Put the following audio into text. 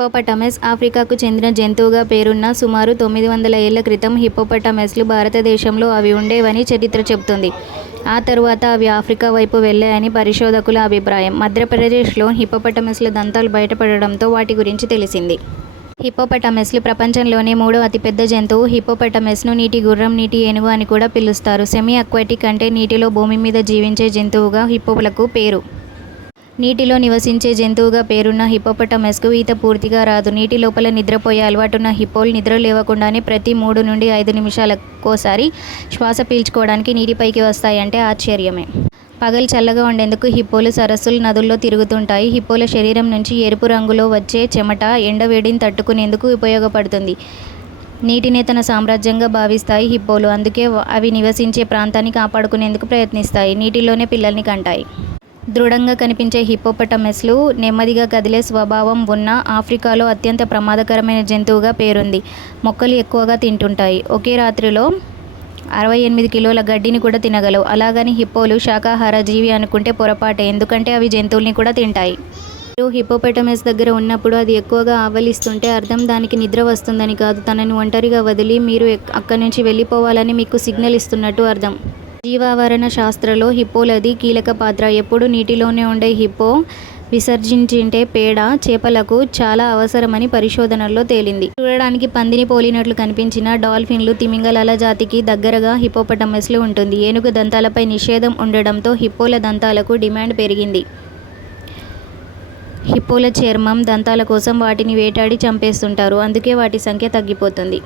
Hippopotamus ఆఫ్రికాకు చెందిన జంతువుగా పేరున్న సుమారు 900 ఏళ్ల క్రితం హిప్పోపటమస్లు భారతదేశంలో అవి ఉండేవని చరిత్ర చెబుతుంది. ఆ తరువాత అవి ఆఫ్రికా వైపు వెళ్ళాయని పరిశోధకుల అభిప్రాయం. మధ్యప్రదేశ్లో హిప్పోపటమస్ల దంతాలు బయటపడడంతో వాటి గురించి తెలిసింది. హిప్పోపటమస్లు ప్రపంచంలోనే మూడో అతిపెద్ద జంతువు. హిప్పోపటమస్ను నీటి గుర్రం, నీటి ఏనుగు అని కూడా పిలుస్తారు. సెమీ అక్వాటిక్ అంటే నీటిలో భూమి మీద జీవించే జంతువుగా హిప్పోలకు పేరు. నీటిలో నివసించే జంతువుగా పేరున్న హిప్పోపటమస్కు ఈత పూర్తిగా రాదు. నీటి లోపల నిద్రపోయే అలవాటున్న హిప్పోలు నిద్ర లేవకుండానే ప్రతి 3 నుండి 5 నిమిషాలకోసారి శ్వాస పీల్చుకోవడానికి నీటిపైకి వస్తాయంటే ఆశ్చర్యమే. పగలు చల్లగా ఉండేందుకు హిప్పోలు సరస్సులు, నదుల్లో తిరుగుతుంటాయి. హిప్పోల శరీరం నుంచి ఎరుపు రంగులో వచ్చే చెమట ఎండ వేడిని తట్టుకునేందుకు ఉపయోగపడుతుంది. నీటినే తన సామ్రాజ్యంగా భావిస్తాయి హిప్పోలు. అందుకే అవి నివసించే ప్రాంతాన్ని కాపాడుకునేందుకు ప్రయత్నిస్తాయి. నీటిలోనే పిల్లల్ని కంటాయి. దృఢంగా కనిపించే హిప్పోపటమస్లు నెమ్మదిగా కదిలే స్వభావం ఉన్న ఆఫ్రికాలో అత్యంత ప్రమాదకరమైన జంతువుగా పేరుంది. మొక్కలు ఎక్కువగా తింటుంటాయి. ఒకే రాత్రిలో 68 కిలోల గడ్డిని కూడా తినగలవు. అలాగని హిప్పోలు శాకాహార జీవి అనుకుంటే పొరపాటే. ఎందుకంటే అవి జంతువుల్ని కూడా తింటాయి. మీరు హిప్పోపటమస్ దగ్గర ఉన్నప్పుడు అది ఎక్కువగా ఆవలిస్తుంటే అర్థం దానికి నిద్ర వస్తుందని కాదు, తనని ఒంటరిగా వదిలి మీరు అక్కడి నుంచి వెళ్ళిపోవాలని మీకు సిగ్నల్ ఇస్తున్నట్టు అర్థం. జీవావరణ శాస్త్రలో హిప్పోలది కీలక పాత్ర. ఎప్పుడూ నీటిలోనే ఉండే హిప్పో విసర్జించే పేడ చేపలకు చాలా అవసరమని పరిశోధనల్లో తేలింది. చూడడానికి పందిని పోలినట్లు కనిపించిన డాల్ఫిన్లు, తిమింగలాల జాతికి దగ్గరగా హిప్పోపటమస్లు ఉంటుంది. ఏనుగు దంతాలపై నిషేధం ఉండడంతో హిప్పోల దంతాలకు డిమాండ్ పెరిగింది. హిప్పోల చర్మం, దంతాల కోసం వాటిని వేటాడి చంపేస్తుంటారు. అందుకే వాటి సంఖ్య తగ్గిపోతుంది.